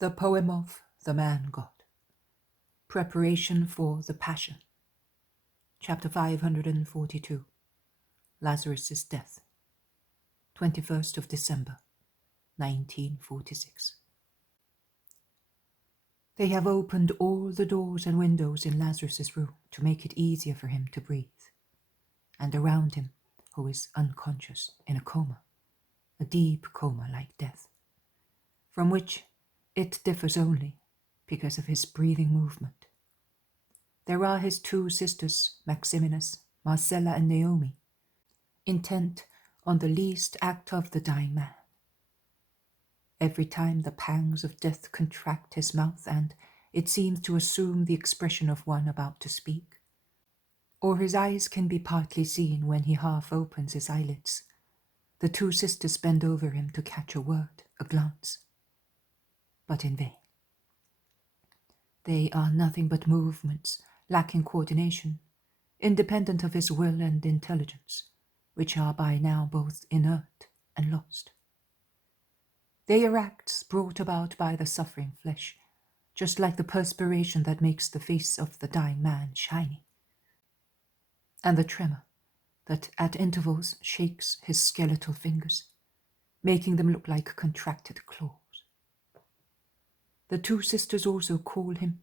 The Poem of the Man-God. Preparation for the Passion. Chapter 542. Lazarus' Death. 21st of December, 1946. They have opened all the doors and windows in Lazarus' room to make it easier for him to breathe, and around him, who is unconscious in a coma, a deep coma like death, from which it differs only because of his breathing movement. There are his two sisters, Maximinus, Marcella, and Naomi, intent on the least act of the dying man. Every time the pangs of death contract his mouth, and it seems to assume the expression of one about to speak, or his eyes can be partly seen when he half opens his eyelids, the two sisters bend over him to catch a word, a glance, but in vain. They are nothing but movements, lacking coordination, independent of his will and intelligence, which are by now both inert and lost. They are acts brought about by the suffering flesh, just like the perspiration that makes the face of the dying man shiny, and the tremor that at intervals shakes his skeletal fingers, making them look like contracted claws. The two sisters also call him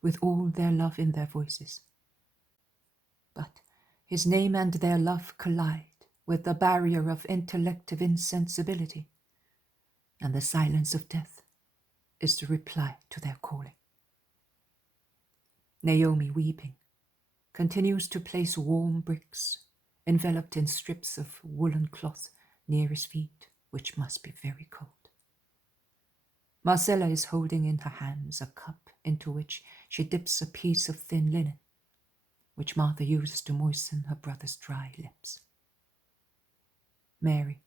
with all their love in their voices. But his name and their love collide with the barrier of intellective insensibility, and the silence of death is the reply to their calling. Naomi, weeping, continues to place warm bricks, enveloped in strips of woolen cloth, near his feet, which must be very cold. Marcella is holding in her hands a cup into which she dips a piece of thin linen, which Martha uses to moisten her brother's dry lips. Mary,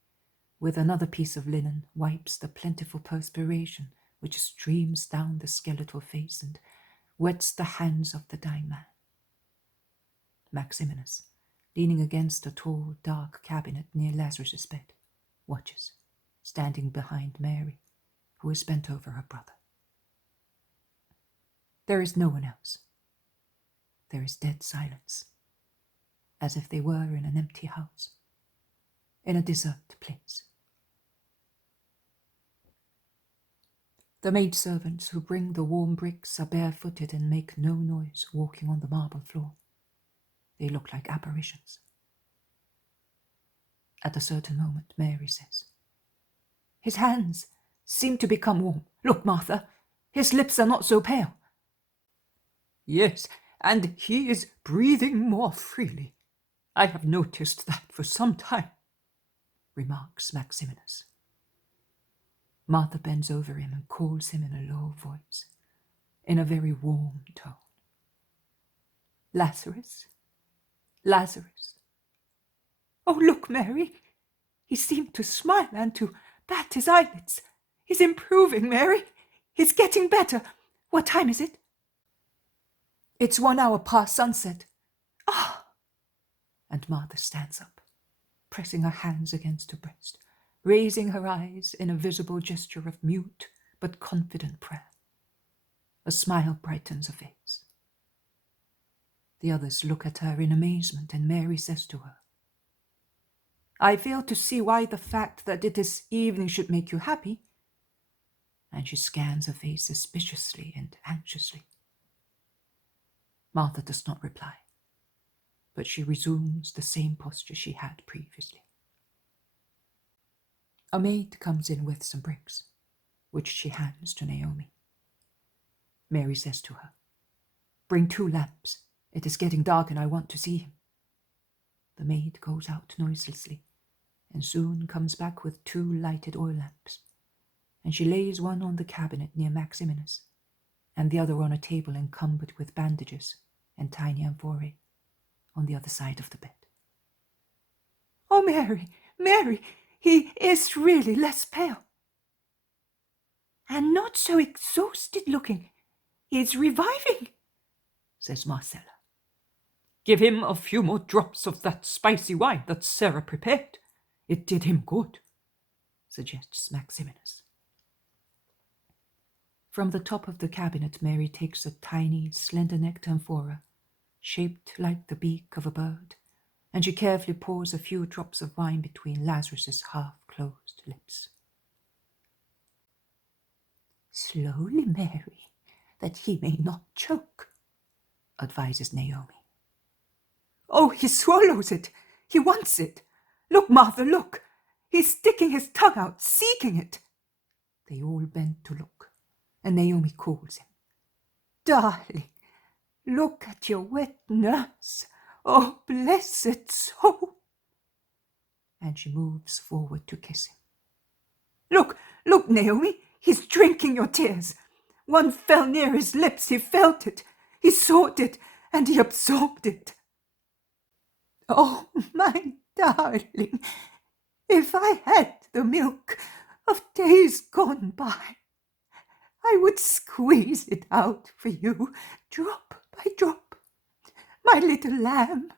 with another piece of linen, wipes the plentiful perspiration which streams down the skeletal face and wets the hands of the dying man. Maximinus, leaning against a tall, dark cabinet near Lazarus' bed, watches, standing behind Mary, who is bent over her brother. There is no one else. There is dead silence, as if they were in an empty house, in a desert place. The maidservants who bring the warm bricks are barefooted and make no noise walking on the marble floor. They look like apparitions. At a certain moment, Mary says, "His hands seem to become warm. Look, Martha, his lips are not so pale." "Yes, and he is breathing more freely. I have noticed that for some time," remarks Maximinus. Martha bends over him and calls him in a low voice, in a very warm tone. "Lazarus, Lazarus." "Oh, look, Mary. He seemed to smile and to bat his eyelids. He's improving, Mary. He's getting better. What time is it?" "It's 1 hour past sunset." "Ah!" And Martha stands up, pressing her hands against her breast, raising her eyes in a visible gesture of mute but confident prayer. A smile brightens her face. The others look at her in amazement, and Mary says to her, "I fail to see why the fact that it is evening should make you happy." And she scans her face suspiciously and anxiously. Martha does not reply, but she resumes the same posture she had previously. A maid comes in with some bricks, which she hands to Naomi. Mary says to her, "Bring 2 lamps. It is getting dark and I want to see him." The maid goes out noiselessly and soon comes back with 2 lighted oil lamps, and she lays one on the cabinet near Maximinus, and the other on a table encumbered with bandages and tiny amphorae on the other side of the bed. "Oh, Mary, Mary, he is really less pale. And not so exhausted looking. He is reviving," says Marcella. "Give him a few more drops of that spicy wine that Sarah prepared. It did him good," suggests Maximinus. From the top of the cabinet, Mary takes a tiny, slender-necked amphora, shaped like the beak of a bird, and she carefully pours a few drops of wine between Lazarus's half-closed lips. "Slowly, Mary, that he may not choke," advises Naomi. "Oh, he swallows it! He wants it! Look, Martha, look! He's sticking his tongue out, seeking it!" They all bend to look, and Naomi calls him. "Darling, look at your wet nurse! Oh, blessed soul!" And she moves forward to kiss him. "Look, look, Naomi! He's drinking your tears! One fell near his lips, he felt it, he sought it, and he absorbed it. Oh, my darling, if I had the milk of days gone by, I would squeeze it out for you, drop by drop, my little lamb,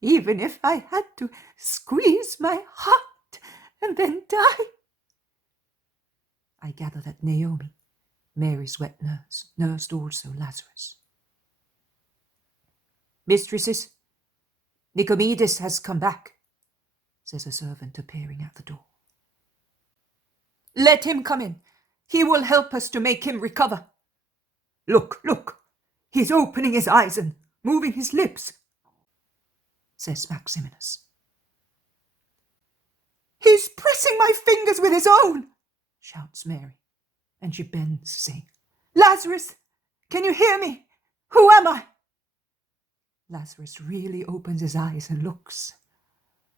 even if I had to squeeze my heart and then die." I gather that Naomi, Mary's wet nurse, nursed also Lazarus. "Mistresses, Nicomedes has come back," says a servant appearing at the door. "Let him come in. He will help us to make him recover. Look, look, he's opening his eyes and moving his lips," says Maximinus. "He's pressing my fingers with his own," shouts Mary, and she bends, saying, "Lazarus, can you hear me? Who am I?" Lazarus really opens his eyes and looks,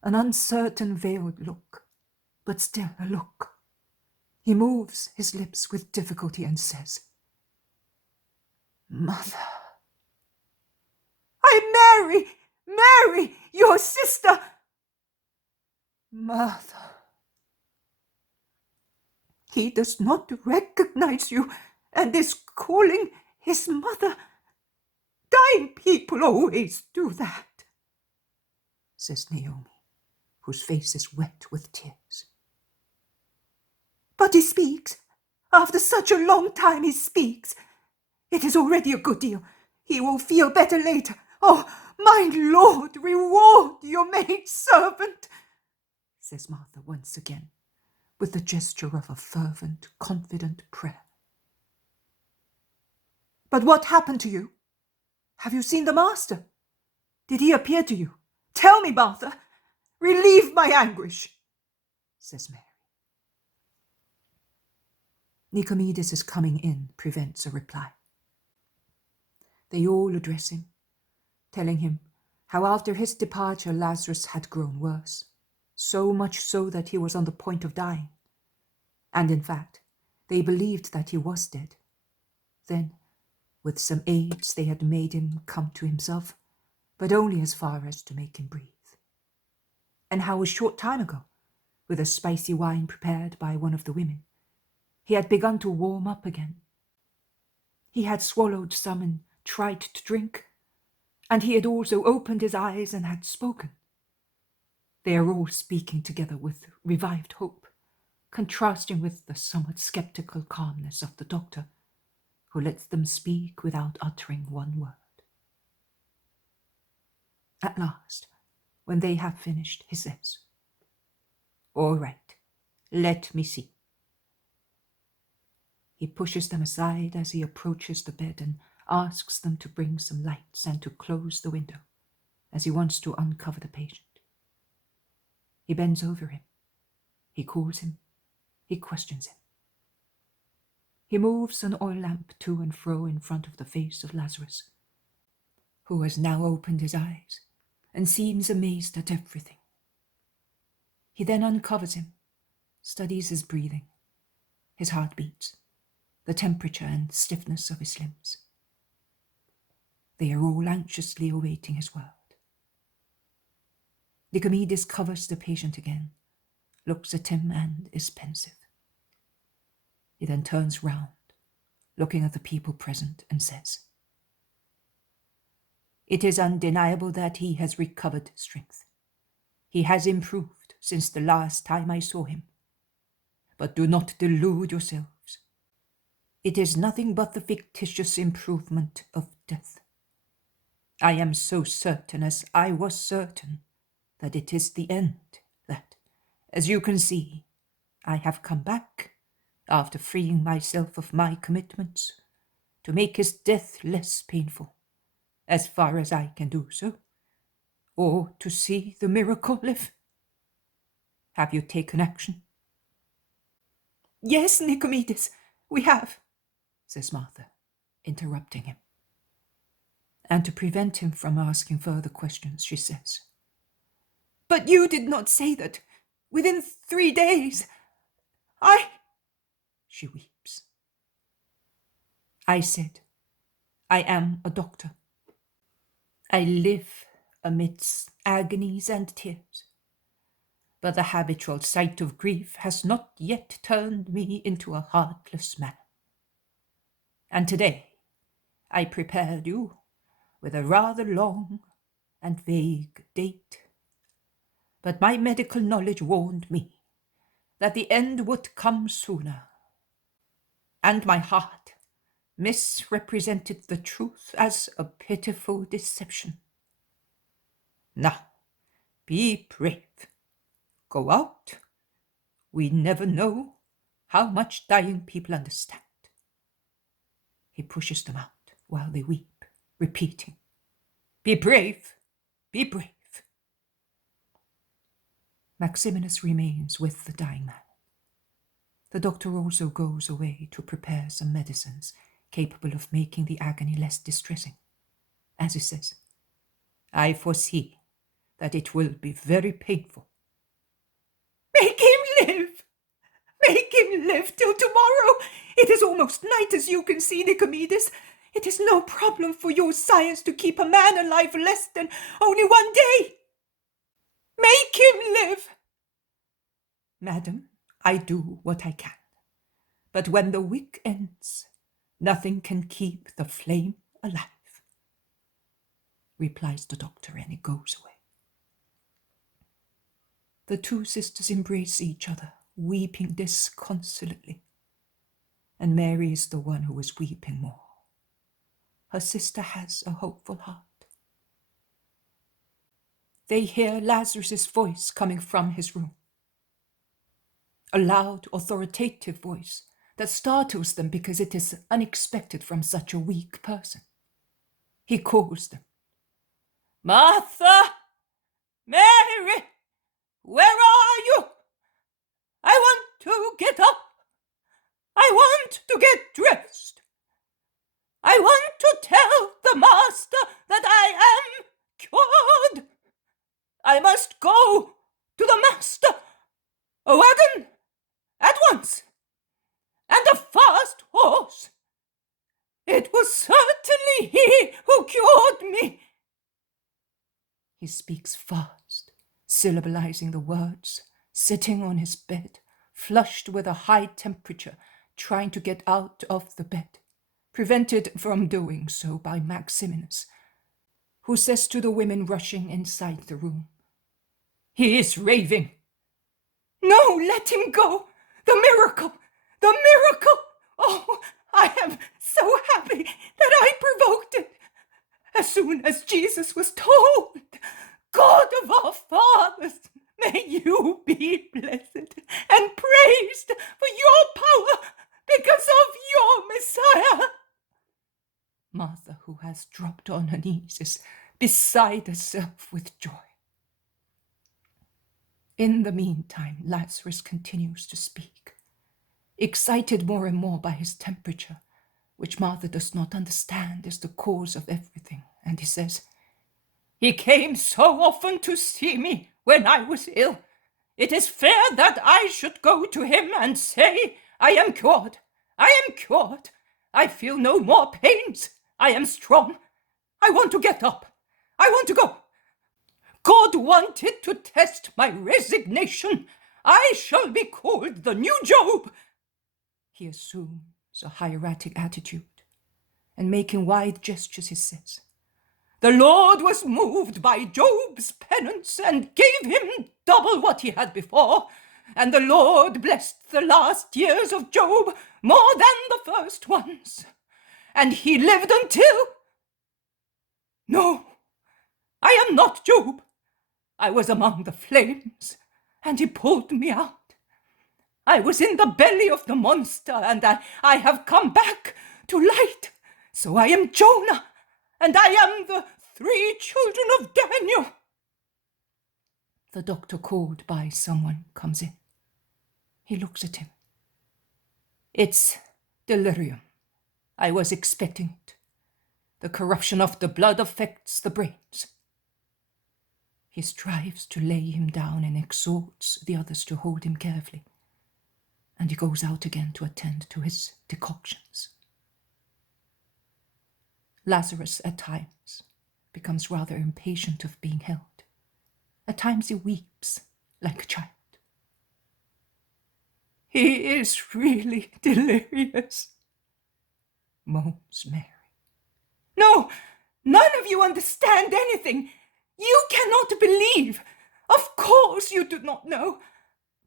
an uncertain, veiled look, but still a look. He moves his lips with difficulty and says, "Mother." "I'm Mary, Mary, your sister." "Mother." "He does not recognize you and is calling his mother. Dying people always do that," says Naomi, whose face is wet with tears. "But he speaks. After such a long time he speaks. It is already a good deal. He will feel better later. Oh, my Lord, reward your maidservant," says Martha once again, with the gesture of a fervent, confident prayer. "But what happened to you? Have you seen the master? Did he appear to you? Tell me, Martha. Relieve my anguish," says Mary. Nicomedes' coming in prevents a reply. They all address him, telling him how after his departure Lazarus had grown worse, so much so that he was on the point of dying. And in fact, they believed that he was dead. Then, with some aids, they had made him come to himself, but only as far as to make him breathe. And how a short time ago, with a spicy wine prepared by one of the women, he had begun to warm up again. He had swallowed some and tried to drink, and he had also opened his eyes and had spoken. They are all speaking together with revived hope, contrasting with the somewhat sceptical calmness of the doctor, who lets them speak without uttering one word. At last, when they have finished, he says, "All right, let me see." He pushes them aside as he approaches the bed and asks them to bring some lights and to close the window, as he wants to uncover the patient. He bends over him. He calls him. He questions him. He moves an oil lamp to and fro in front of the face of Lazarus, who has now opened his eyes and seems amazed at everything. He then uncovers him, studies his breathing, his heartbeats, the temperature and stiffness of his limbs. They are all anxiously awaiting his word. Nicomedes covers the patient again, looks at him and is pensive. He then turns round, looking at the people present, and says, "It is undeniable that he has recovered strength. He has improved since the last time I saw him. But do not delude yourselves. It is nothing but the fictitious improvement of death. I am so certain as I was certain that it is the end, that, as you can see, I have come back, after freeing myself of my commitments, to make his death less painful, as far as I can do so, or to see the miracle live. Have you taken action? Yes, Nicomedes, we have, says Martha, interrupting him. And to prevent him from asking further questions, she says, But you did not say that within 3 days She weeps. I said, I am a doctor. I live amidst agonies and tears, but the habitual sight of grief has not yet turned me into a heartless man. And today I prepared you with a rather long and vague date, but my medical knowledge warned me that the end would come sooner, and my heart misrepresented the truth as a pitiful deception. Now, be brave. Go out. We never know how much dying people understand. He pushes them out while they weep, repeating, Be brave, be brave. Maximinus remains with the dying man. The doctor also goes away to prepare some medicines capable of making the agony less distressing. As he says, I foresee that it will be very painful. Make him live! Make him live till tomorrow! It is almost night, as you can see, Nicomedes. It is no problem for your science to keep a man alive less than only 1 day. Make him live! Madam, I do what I can. But when the wick ends, nothing can keep the flame alive, replies the doctor, and he goes away. The two sisters embrace each other, weeping disconsolately, and Mary is the one who is weeping more. Her sister has a hopeful heart. They hear Lazarus's voice coming from his room, a loud, authoritative voice that startles them because it is unexpected from such a weak person. He calls them, Martha! Mary! Where are you? I want to get up. I want to get dressed. I want to tell the master that I am cured. I must go to the master. A wagon at once, and a fast horse. It was certainly he who cured me. He speaks fast, syllabalizing the words, sitting on his bed, flushed with a high temperature, trying to get out of the bed, prevented from doing so by Maximinus, who says to the women rushing inside the room, He is raving. No, let him go. The miracle! The miracle! Oh, I am so happy that I provoked it. As soon as Jesus was told, God of our fathers, may you be blessed and praised for your power because of your Messiah. Martha, who has dropped on her knees, is beside herself with joy. In the meantime, Lazarus continues to speak, excited more and more by his temperature, which Martha does not understand is the cause of everything, and he says, He came so often to see me when I was ill. It is fair that I should go to him and say, I am cured. I am cured. I feel no more pains. I am strong. I want to get up. I want to go. God wanted to test my resignation. I shall be called the new Job. He assumes a hieratic attitude, and making wide gestures, he says, The Lord was moved by Job's penance and gave him double what he had before, and the Lord blessed the last years of Job more than the first ones, and he lived until... No, I am not Job. I was among the flames, and he pulled me out. I was in the belly of the monster, and I have come back to light. So I am Jonah, and I am the 3 children of Daniel. The doctor, called by someone, comes in. He looks at him. It's delirium. I was expecting it. The corruption of the blood affects the brains. He strives to lay him down and exhorts the others to hold him carefully. And he goes out again to attend to his decoctions. Lazarus at times becomes rather impatient of being held. At times he weeps like a child. He is really delirious, moans Mary. No, none of you understand anything. You cannot believe. Of course you do not know.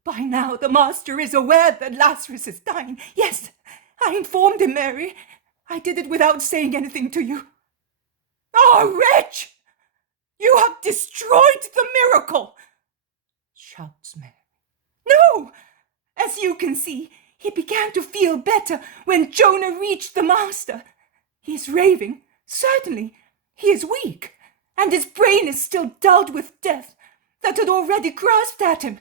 By now the master is aware that Lazarus is dying. Yes, I informed him, Mary. I did it without saying anything to you. Oh, wretch! You have destroyed the miracle, shouts Mary. No! As you can see, he began to feel better when Jonah reached the master. He is raving, certainly. He is weak, and his brain is still dulled with death that had already grasped at him.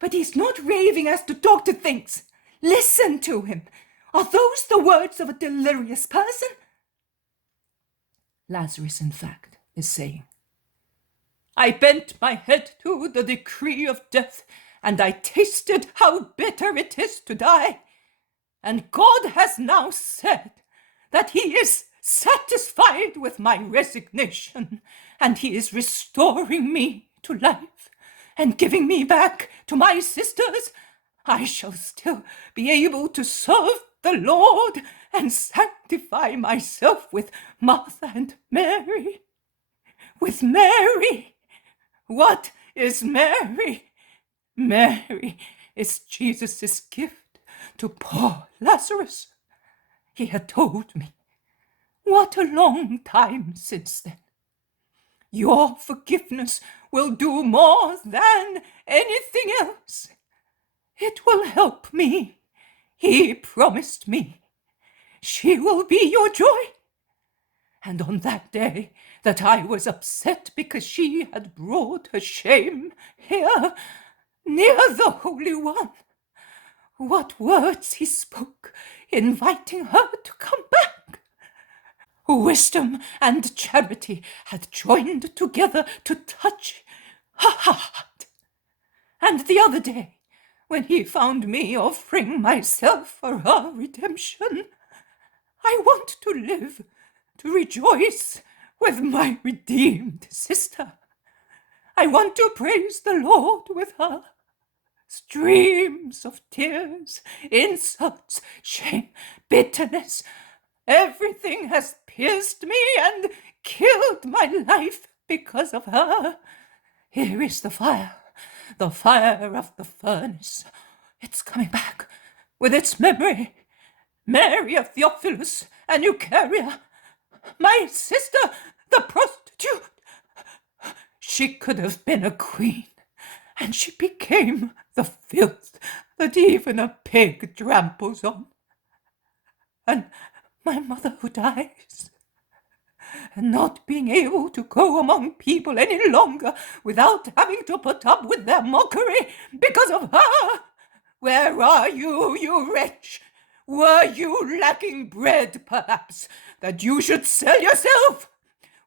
But he's not raving as the doctor thinks. Listen to him. Are those the words of a delirious person? Lazarus, in fact, is saying, I bent my head to the decree of death, and I tasted how bitter it is to die. And God has now said that he is satisfied with my resignation, and he is restoring me to life and giving me back to my sisters. I shall still be able to serve the Lord and sanctify myself with Martha and Mary. With Mary. What is Mary? Mary is Jesus' gift to poor Lazarus. He had told me. What a long time since then. Your forgiveness will do more than anything else. It will help me. He promised me. She will be your joy. And on that day that I was upset because she had brought her shame here, near the Holy One, what words he spoke, inviting her to come back. Wisdom and charity had joined together to touch her heart. And the other day, when he found me offering myself for her redemption, I want to live, to rejoice with my redeemed sister. I want to praise the Lord with her. Streams of tears, insults, shame, bitterness, everything has pierced me and killed my life because of her. Here is the fire of the furnace. It's coming back with its memory. Mary of Theophilus and Eucharia, my sister, the prostitute. She could have been a queen, and she became the filth that even a pig tramples on. And my mother who dies, and not being able to go among people any longer without having to put up with their mockery because of her. Where are you, you wretch? Were you lacking bread, perhaps, that you should sell yourself?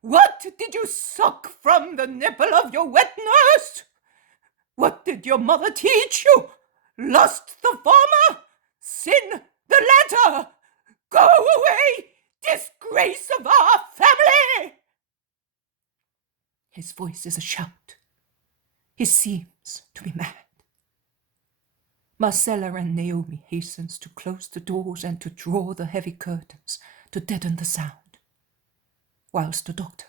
What did you suck from the nipple of your wet nurse? What did your mother teach you? Lust the former, sin the latter. Go away, disgrace of our family! His voice is a shout. He seems to be mad. Marcella and Naomi hastens to close the doors and to draw the heavy curtains to deaden the sound, whilst the doctor,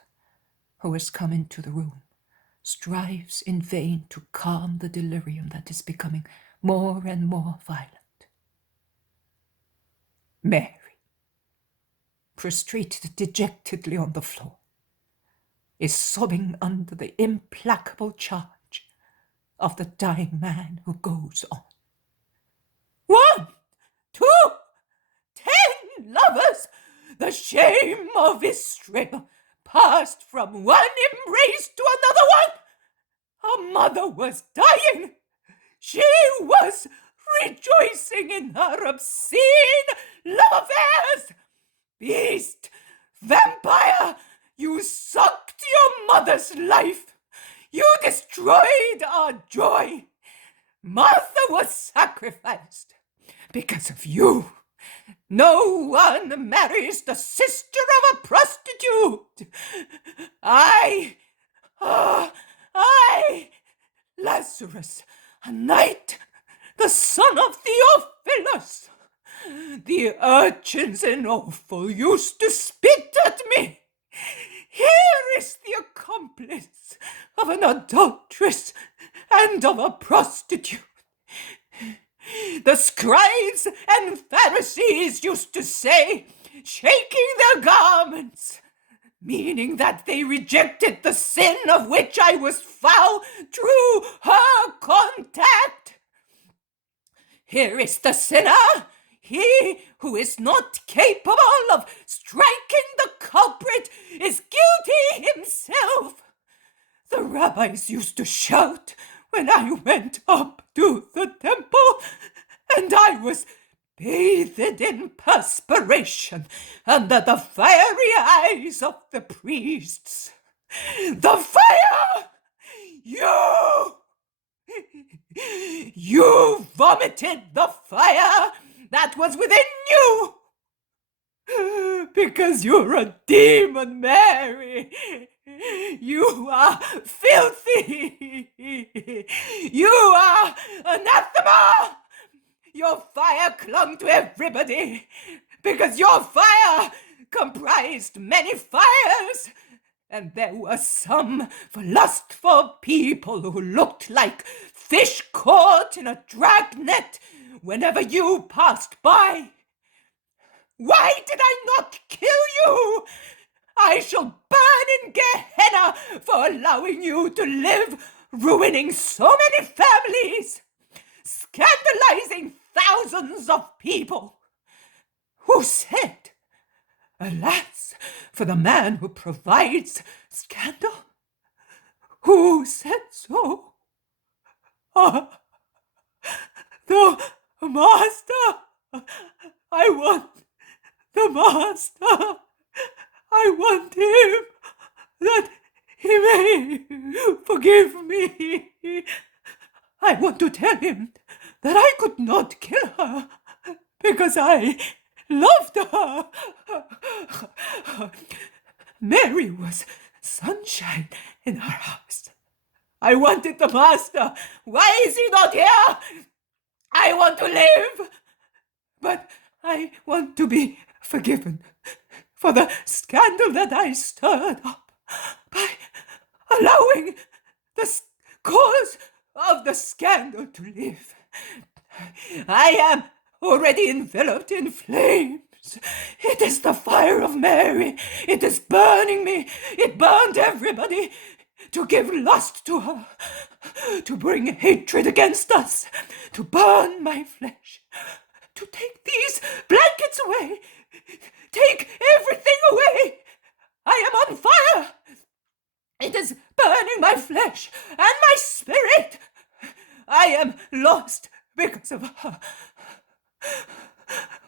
who has come into the room, strives in vain to calm the delirium that is becoming more and more violent. Mary, prostrated dejectedly on the floor, is sobbing under the implacable charge of the dying man who goes on. 1, 2, 10 lovers, the shame of Israel passed from one embrace to another one. A mother was dying. She was rejoicing in her obscene love affairs. Beast, vampire, you sucked your mother's life. You destroyed our joy. Martha was sacrificed because of you. No one marries the sister of a prostitute. I, Lazarus, a knight, the son of Theophilus. The urchins in Offal used to spit at me. Here is the accomplice of an adulteress and of a prostitute. The scribes and Pharisees used to say, shaking their garments, meaning that they rejected the sin of which I was foul through her contact. Here is the sinner, he who is not capable of striking the culprit is guilty himself. The rabbis used to shout when I went up to the temple, and I was bathed in perspiration under the fiery eyes of the priests. The fire! You vomited the fire that was within you! Because you're a demon, Mary. You are filthy. You are anathema. Your fire clung to everybody because your fire comprised many fires. And there were some lustful people who looked like fish caught in a dragnet whenever you passed by. Why did I not kill you? I shall burn in Gehenna for allowing you to live, ruining so many families, scandalizing thousands of people. Who said, alas, for the man who provides scandal? Who said so? The master. I want the master. I want him, that he may forgive me. I want to tell him that I could not kill her because I loved her. Mary was sunshine in our house. I wanted the master. Why is he not here? I want to live, but I want to be forgiven for the scandal that I stirred up by allowing the cause of the scandal to live. I am already enveloped in flames. It is the fire of Mary. It is burning me. It burned everybody. To give lust to her, to bring hatred against us, to burn my flesh, to take these blankets away, take everything away. I am on fire. It is burning my flesh and my spirit. I am lost because of her.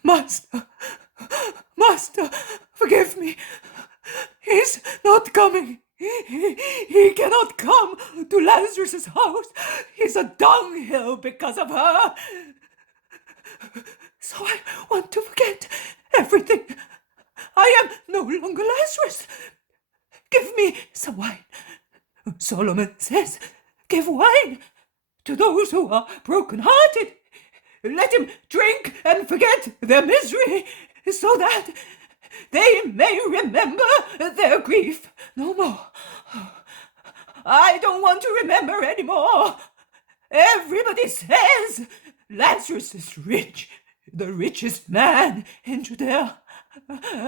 Master, forgive me. He's not coming. He cannot come to Lazarus' house. He's a dunghill because of her. So I want to forget everything. I am no longer Lazarus. Give me some wine. Solomon says, give wine to those who are broken-hearted. Let him drink and forget their misery so that they may remember their grief no more. I don't want to remember anymore. Everybody says Lazarus is rich. the richest man in Judea.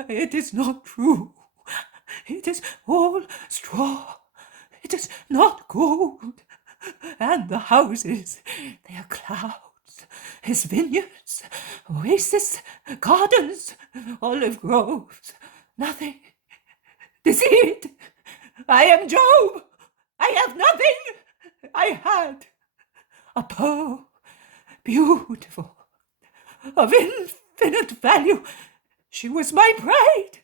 It is not true. It is all straw. It is not gold. And the houses, they are clouds. His vineyards, oases, gardens, olive groves, nothing. Deceit. I am Job. I have nothing. I had a pearl, beautiful, of infinite value. She was my pride.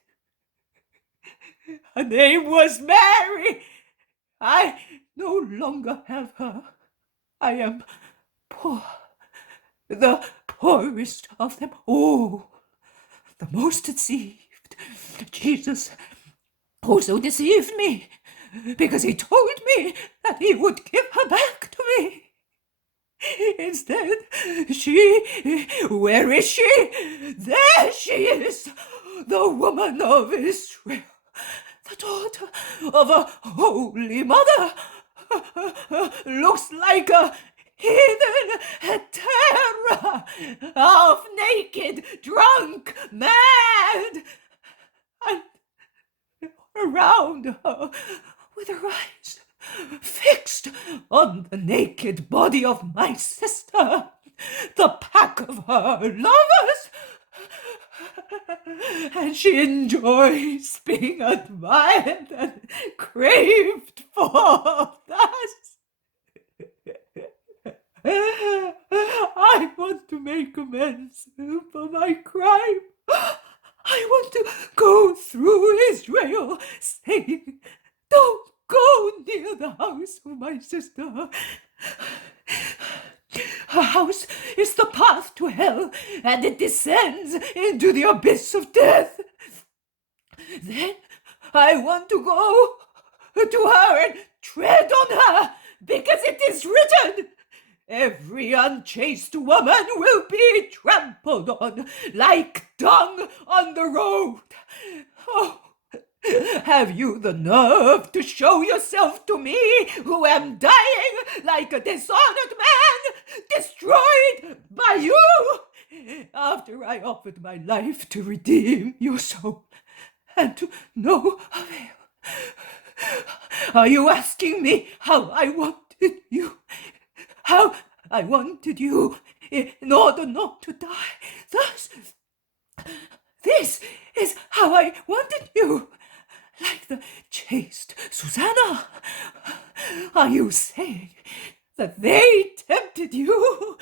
Her name was Mary. I no longer have her. I am poor, the poorest of them all, the most deceived. Jesus also deceived me, because he told me that he would give her back to me. Instead, where is she? There she is, the woman of Israel, the daughter of a holy mother, looks like a heathen terror, half naked, drunk, mad, and around her, with her eyes fixed on the naked body of my sister, the pack of her lovers, and she enjoys being admired and craved for thus. I want to make amends for my crime. I want to go through Israel saying, don't go near the house of my sister. Her house is the path to hell, and it descends into the abyss of death. Then I want to go to her and tread on her, because it is written, every unchaste woman will be trampled on like dung on the road. Oh, have you the nerve to show yourself to me, who am dying like a dishonored man, destroyed by you, after I offered my life to redeem your soul, and to no avail? Are you asking me how I wanted you? How I wanted you in order not to die? Thus, this is how I wanted you, like the chaste Susanna. Are you saying that they tempted you?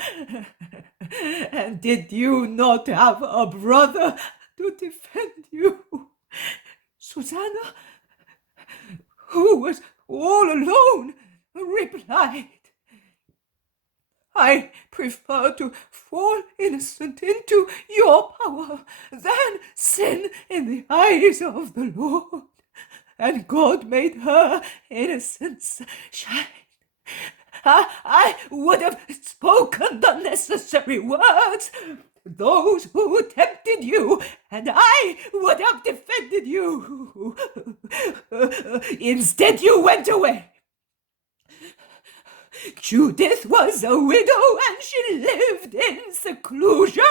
And did you not have a brother to defend you? Susanna, who was all alone, replied, I prefer to fall innocent into your power than sin in the eyes of the Lord. And God made her innocence shine. I would have spoken the necessary words, those who tempted you, and I would have defended you. Instead, you went away. Judith was a widow, and she lived in seclusion,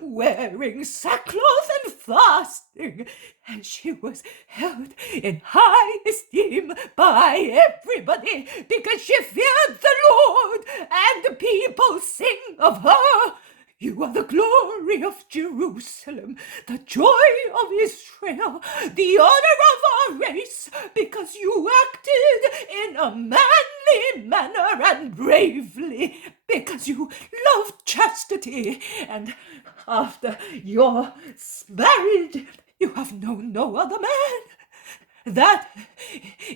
wearing sackcloth and fasting, and she was held in high esteem by everybody because she feared the Lord, and the people sing of her, you are the glory of Jerusalem, the joy of Israel, the honor of our race, because you acted in a manly manner and bravely, because you loved chastity, and after your marriage you have known no other man. That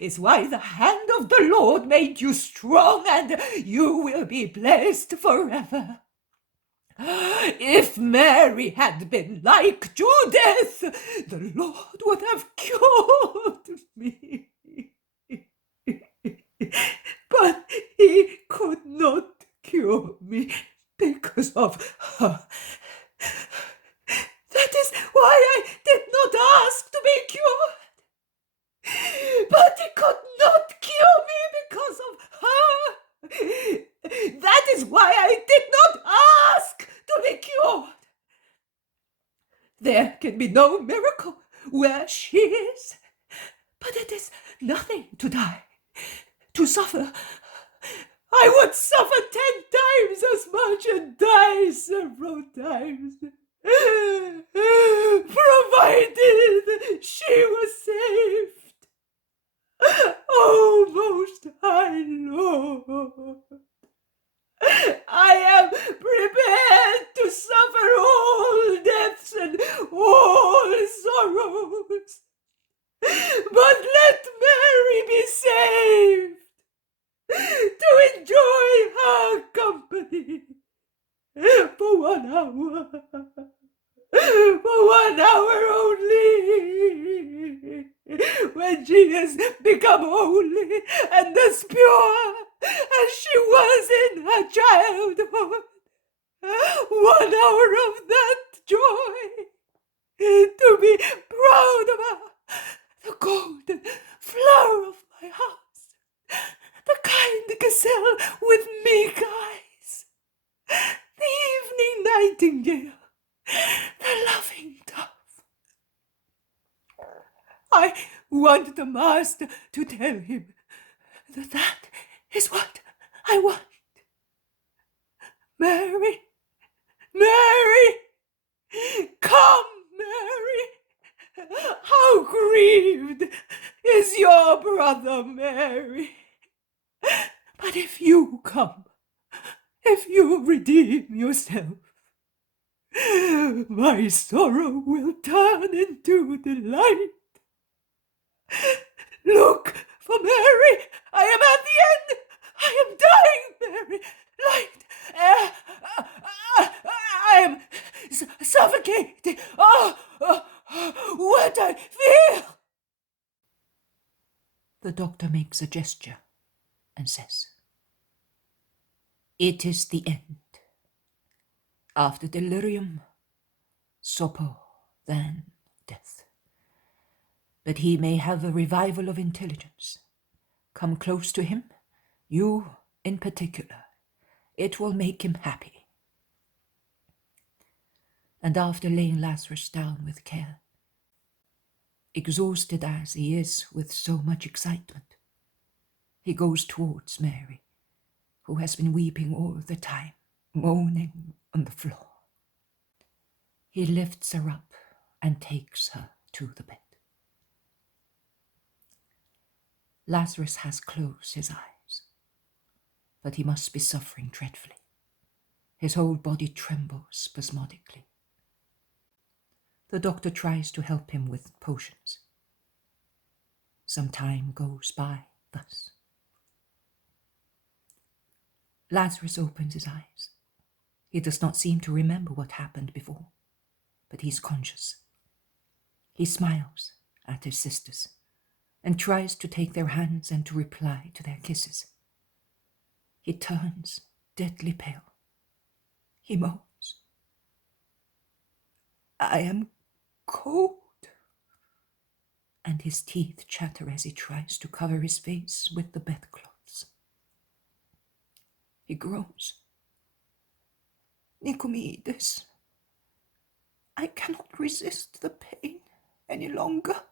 is why the hand of the Lord made you strong, and you will be blessed forever. If Mary had been like Judith, the Lord would have cured me. But he could not cure me because of her. That is why I did not ask to be cured. But he could not cure me because of her. That is why I did not ask to be cured. There can be no miracle where she is. But it is nothing to die, to suffer. I would suffer 10 times as much and die several times, provided she was saved. O Most High Lord, I am prepared to suffer all deaths and all sorrows, but let Mary be saved, to enjoy her company for 1 hour. For 1 hour only, when she has become holy and as pure as she was in her childhood. 1 hour of that joy, to be proud of her, the golden flower of my house, the kind gazelle with meek eyes, the evening nightingale, the loving dove. I want the master to tell him that that is what I want. Mary, Mary, come, Mary. How grieved is your brother, Mary. But if you come, if you redeem yourself, my sorrow will turn into delight. Look for Mary. I am at the end. I am dying, Mary. Light, air. I am suffocating. What I feel. The doctor makes a gesture and says, "It is the end. After delirium, sopor, then death. But he may have a revival of intelligence. Come close to him, you in particular. It will make him happy." And after laying Lazarus down with care, exhausted as he is with so much excitement, he goes towards Mary, who has been weeping all the time, moaning on the floor. He lifts her up and takes her to the bed. Lazarus has closed his eyes, but he must be suffering dreadfully. His whole body trembles spasmodically. The doctor tries to help him with potions. Some time goes by thus. Lazarus opens his eyes. He does not seem to remember what happened before, but he's conscious. He smiles at his sisters and tries to take their hands and to reply to their kisses. He turns deadly pale. He moans, "I am cold," and his teeth chatter as he tries to cover his face with the bedclothes. He groans, "Nicomedes, I cannot resist the pain any longer.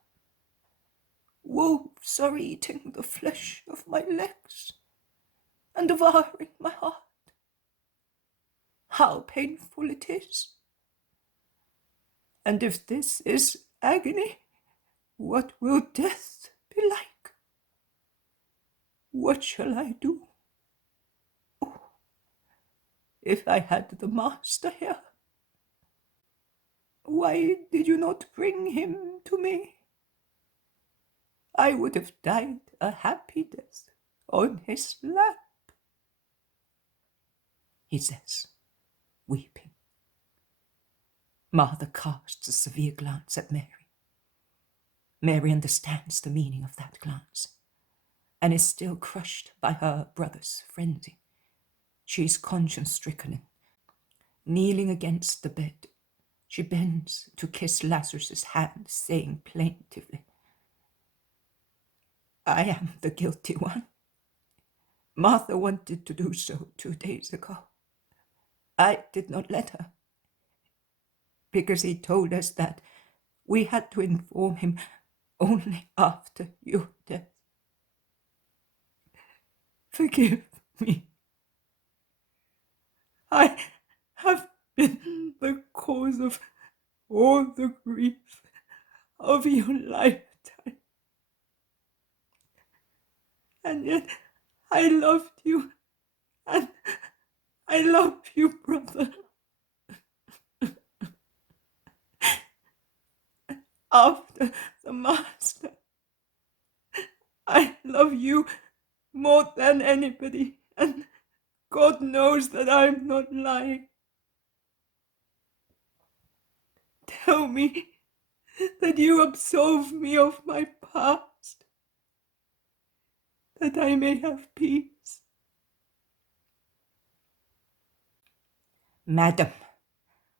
Wolves are eating the flesh of my legs and devouring my heart. How painful it is. And if this is agony, what will death be like? What shall I do? Oh, if I had the master here. Why did you not bring him to me? I would have died a happy death on his lap," he says, weeping. Martha casts a severe glance at Mary. Mary understands the meaning of that glance and is still crushed by her brother's frenzy. She is conscience-stricken. Kneeling against the bed, she bends to kiss Lazarus's hand, saying plaintively, "I am the guilty one. Martha wanted to do so 2 days ago. I did not let her, because he told us that we had to inform him only after your death. Forgive me. I have been the cause of all the grief of your lifetime. And yet I loved you, and I love you, brother. After the Master, I love you more than anybody, and God knows that I'm not lying. Tell me that you absolve me of my past, that I may have peace. Madam,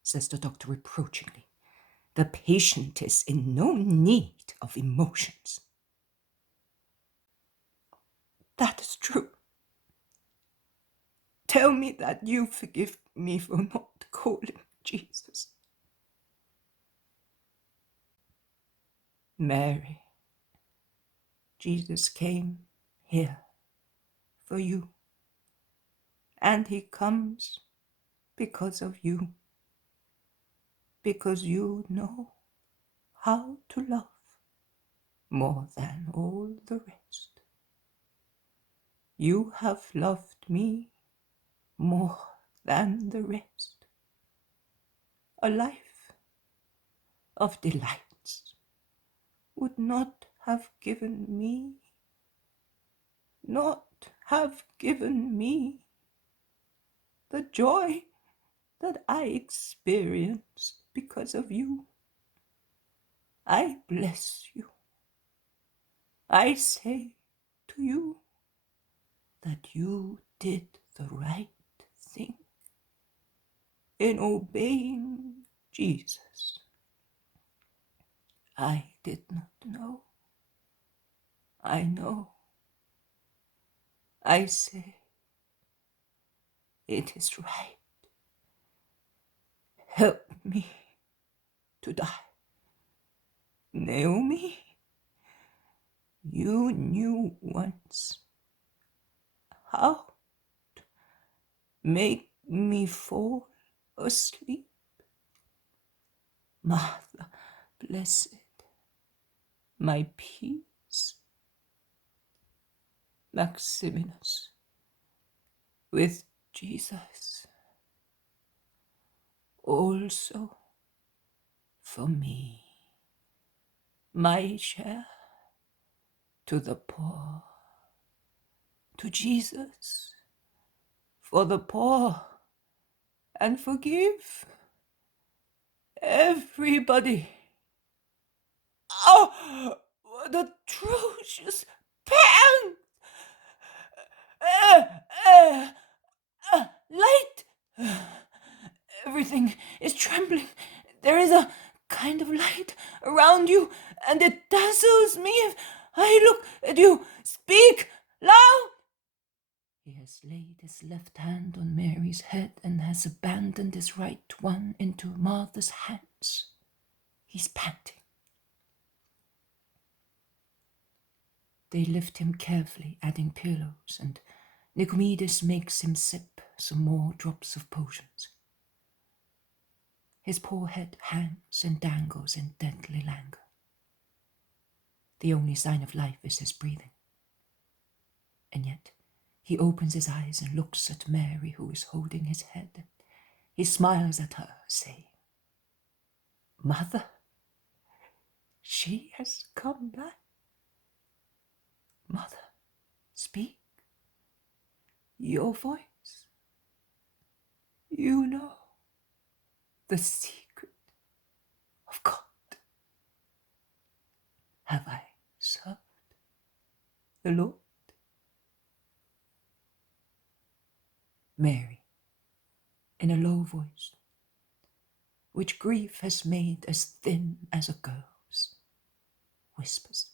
says the doctor reproachingly, the patient is in no need of emotions. That is true. Tell me that you forgive me for not calling Jesus. Mary, Jesus came here for you, and he comes because of you, because you know how to love more than all the rest. You have loved me more than the rest. A life of delights would not have given me the joy that I experienced because of you. I bless you. I say to you that you did the right thing in obeying Jesus. I did not know. I know. I say, it is right. Help me to die. Naomi, you knew once how to make me fall asleep. Martha, blessed, my peace. Maximinus, with Jesus, also for me, my share to the poor, to Jesus, for the poor, and forgive everybody. Oh, what atrocious pang! Light! Everything is trembling. There is a kind of light around you, and it dazzles me if I look at you. Speak loud! He has laid his left hand on Mary's head and has abandoned his right one into Martha's hands. He's panting. They lift him carefully, adding pillows, and Nicomedes makes him sip some more drops of potions. His poor head hangs and dangles in deadly languor. The only sign of life is his breathing. And yet he opens his eyes and looks at Mary, who is holding his head. He smiles at her, saying, "Mother, she has come back. Mother, speak. Your voice. You know the secret of God. Have I served the Lord?" Mary, in a low voice, which grief has made as thin as a girl's, whispers,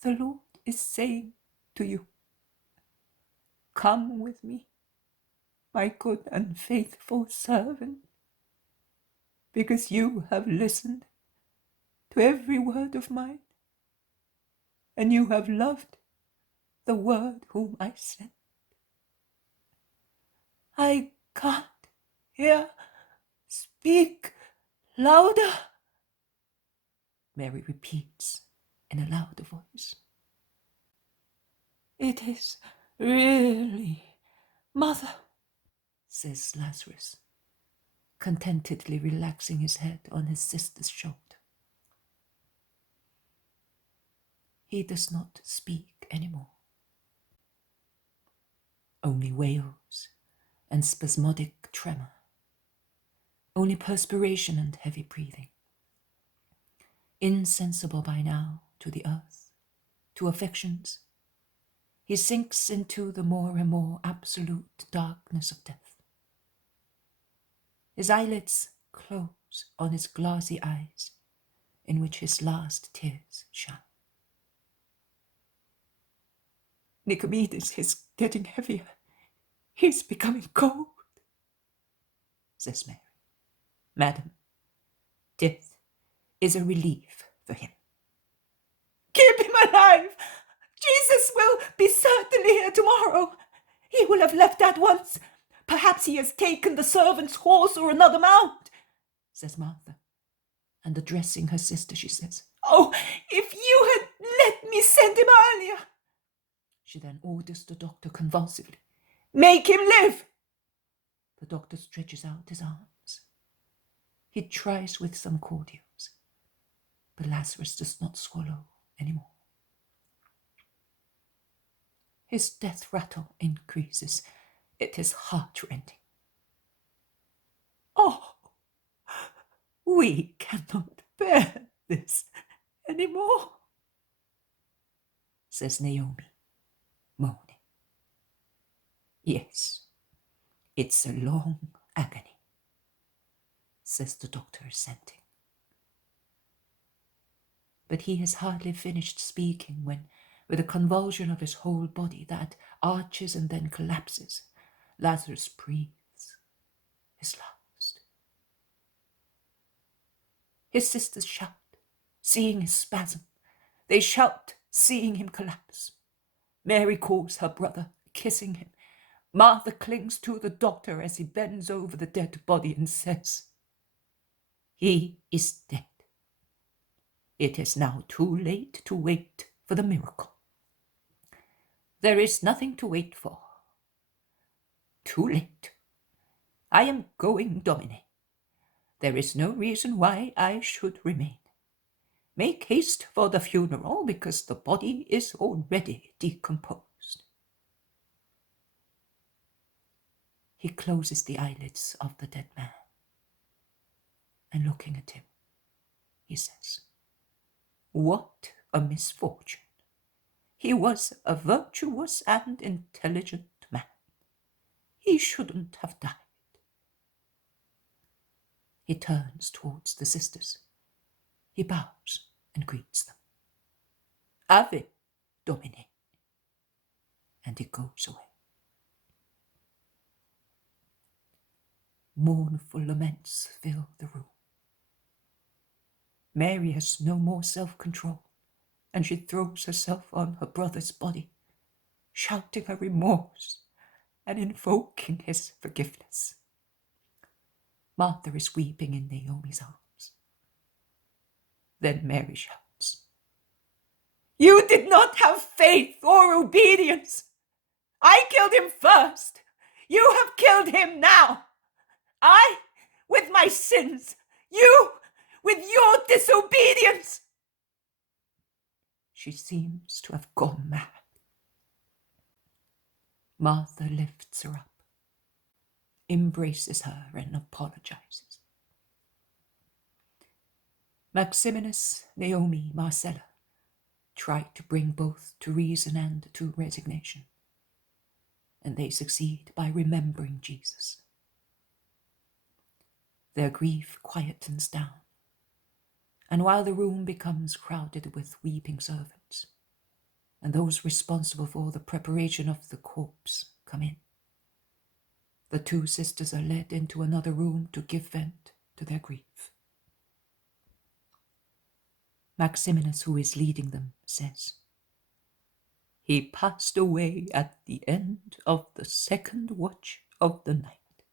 "The Lord is saying to you, come with me my good and faithful servant, because you have listened to every word of mine, and you have loved the word whom I sent. I can't hear. Speak louder, Mary repeats in a louder voice. It is really Mother, says Lazarus, contentedly relaxing his head on his sister's shoulder. He does not speak anymore. Only wails and spasmodic tremor. Only perspiration and heavy breathing. Insensible by now to the earth, to affections, he sinks into the more and more absolute darkness of death. His eyelids close on his glassy eyes, in which his last tears shine. Nicomedes is getting heavier. He's becoming cold, says Mary. Madam, death is a relief for him. Keep him alive! Jesus will be certainly here tomorrow. He will have left at once. Perhaps he has taken the servant's horse or another mount, says Martha. And addressing her sister, she says, Oh, if you had let me send him earlier. She then orders the doctor convulsively, Make him live! The doctor stretches out his arms. He tries with some cordials, but Lazarus does not swallow anymore. His death rattle increases. It is heart-rending. Oh, we cannot bear this anymore, says Naomi, moaning. Yes, it's a long agony, says the doctor, assenting. But he has hardly finished speaking when, with a convulsion of his whole body that arches and then collapses, Lazarus breathes his last. His sisters shout, seeing his spasm. They shout, seeing him collapse. Mary calls her brother, kissing him. Martha clings to the doctor as he bends over the dead body and says, He is dead. It is now too late to wait for the miracle. There is nothing to wait for. Too late. I am going, Domine. There is no reason why I should remain. Make haste for the funeral, because the body is already decomposed. He closes the eyelids of the dead man, and looking at him, he says, What a misfortune! He was a virtuous and intelligent man. He shouldn't have died. He turns towards the sisters. He bows and greets them. Ave, Domine. And he goes away. Mournful laments fill the room. Mary has no more self-control, and she throws herself on her brother's body, shouting her remorse and invoking his forgiveness. Martha is weeping in Naomi's arms. Then Mary shouts, You did not have faith or obedience. I killed him first. You have killed him now. I with my sins, you with your disobedience. She seems to have gone mad. Martha lifts her up, embraces her, and apologizes. Maximinus, Naomi, Marcella try to bring both to reason and to resignation, and they succeed by remembering Jesus. Their grief quietens down, and while the room becomes crowded with weeping servants, and those responsible for the preparation of the corpse come in, The two sisters are led into another room to give vent to their grief. Maximinus, who is leading them, says, "He passed away at the end of the second watch of the night."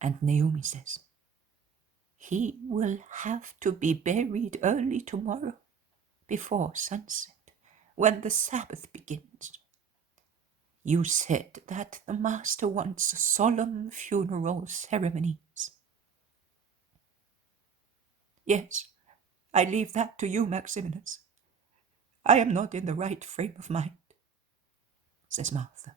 And Naomi says, "He will have to be buried early tomorrow, before sunset, when the Sabbath begins. You said that the Master wants solemn funeral ceremonies." "Yes, I leave that to you, Maximinus. I am not in the right frame of mind," says Martha.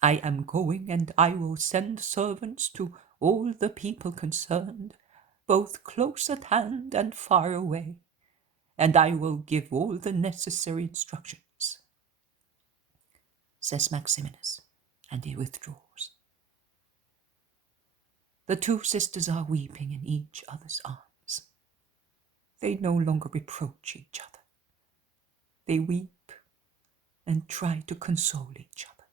"I am going, and I will send servants to all the people concerned, both close at hand and far away, and I will give all the necessary instructions," says Maximinus, and he withdraws. The two sisters are weeping in each other's arms. They no longer reproach each other. They weep and try to console each other.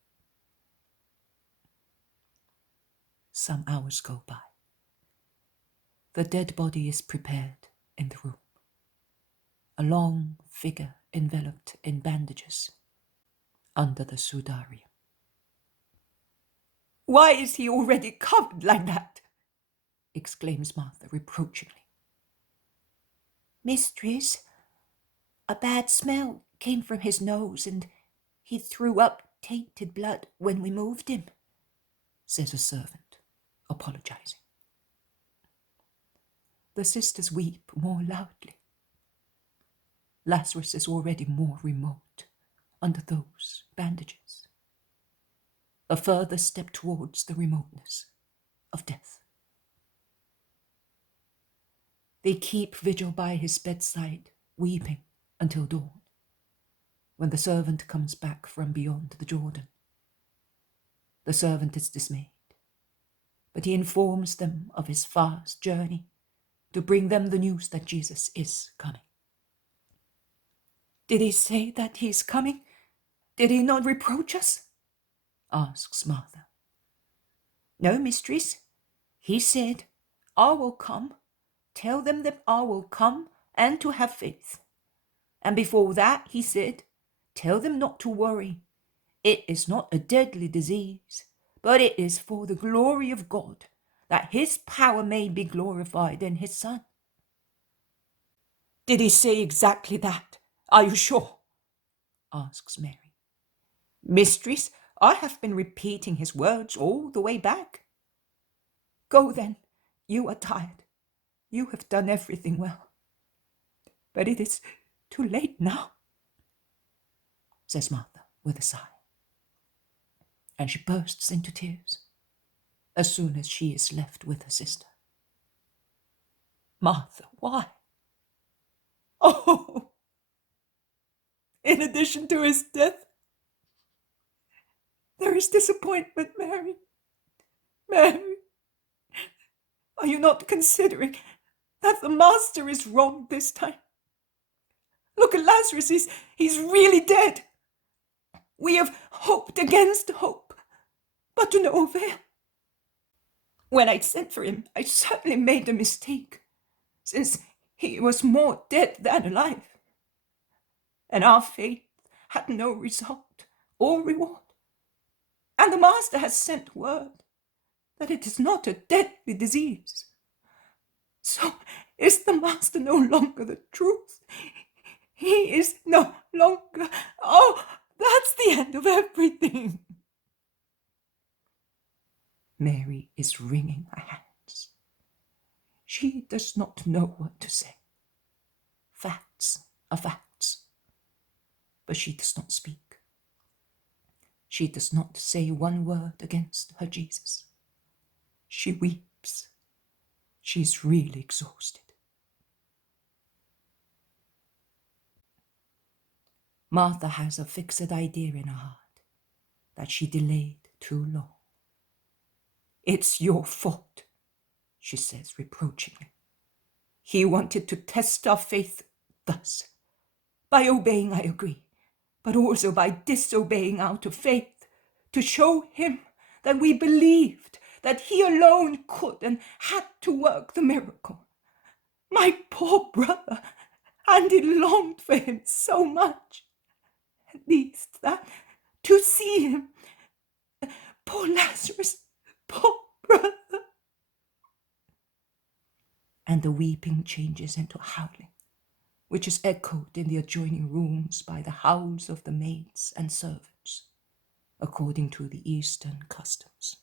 Some hours go by. The dead body is prepared in the room. A long figure enveloped in bandages under the sudarium. "Why is he already covered like that?" exclaims Martha reproachingly. "Mistress, a bad smell came from his nose, and he threw up tainted blood when we moved him," says a servant, apologizing. The sisters weep more loudly. Lazarus is already more remote under those bandages. A further step towards the remoteness of death. They keep vigil by his bedside, weeping until dawn, when the servant comes back from beyond the Jordan. The servant is dismayed, but he informs them of his fast journey to bring them the news that Jesus is coming. "Did he say that he is coming? Did he not reproach us?" asks Martha. "No, mistress. He said, 'I will come. Tell them that I will come and to have faith.' And before that he said, 'Tell them not to worry. It is not a deadly disease, but it is for the glory of God, that his power may be glorified in his Son.'" "Did he say exactly that? Are you sure?" asks Mary. "Mistress, I have been repeating his words all the way back." "Go then. You are tired. You have done everything well. But it is too late now," says Martha with a sigh. And she bursts into tears as soon as she is left with her sister. "Martha, why?" "Oh, in addition to his death, there is disappointment, Mary. Mary, are you not considering that the Master is wrong this time? Look at Lazarus, he's really dead. We have hoped against hope, but to no avail. When I sent for him, I certainly made a mistake, since he was more dead than alive, and our faith had no result or reward. And the Master has sent word that it is not a deadly disease. So is the Master no longer the truth? He is no longer... Oh, that's the end of everything." Mary is wringing her hands. She does not know what to say. Facts are facts. But she does not speak. She does not say one word against her Jesus. She weeps. She is really exhausted. Martha has a fixed idea in her heart that she delayed too long. "It's your fault," she says reproachingly. "He wanted to test our faith thus. By obeying, I agree, but also by disobeying out of faith, to show him that we believed that he alone could and had to work the miracle. My poor brother, and he longed for him so much. At least that, to see him. Poor Lazarus, poor brother. And the weeping changes into howling, which is echoed in the adjoining rooms by the howls of the maids and servants, according to the Eastern customs.